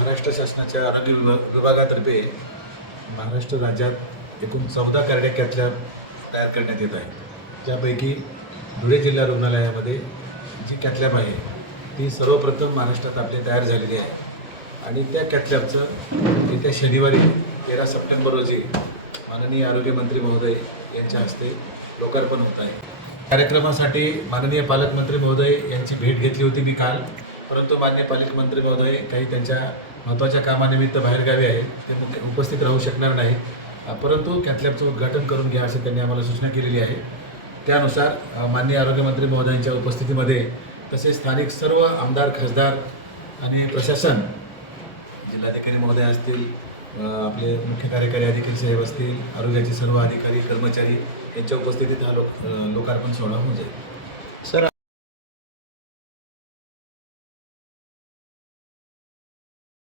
महाराष्ट्र शासनाच्या आरोग्य विभागातर्फे महाराष्ट्र राज्यात एकूण 14 कार्डिॲक कॅथलॅब तयार करण्यात येत आहे. त्यापैकी धुळे जिल्हा रुग्णालयामध्ये जी कॅथलॅब आहे ती सर्वप्रथम महाराष्ट्रात आपली तयार झालेली आहे आणि त्या कॅथलॅबचं येत्या शनिवारी 13 सप्टेंबर रोजी माननीय आरोग्यमंत्री महोदय यांच्या हस्ते लोकार्पण होत आहे. कार्यक्रमासाठी माननीय पालकमंत्री महोदय यांची भेट घेतली होती मी काल, परंतु माननीय पालकमंत्री महोदय काही त्यांच्या महत्त्वाच्या कामानिमित्त बाहेरगावी आहेत, ते उपस्थित राहू शकणार नाहीत. परंतु कॅथलॅबचं उद्घाटन करून घ्या असे त्यांनी आम्हाला सूचना केलेली आहे. त्यानुसार माननीय आरोग्यमंत्री महोदयांच्या उपस्थितीमध्ये तसेच स्थानिक सर्व आमदार, खासदार आणि प्रशासन, जिल्हाधिकारी महोदय असतील, आपले मुख्य कार्यकारी अधिकारी साहेब असतील, आरोग्याचे सर्व अधिकारी कर्मचारी यांच्या उपस्थितीत हा लोकार्पण सोहळा होऊन जाईल.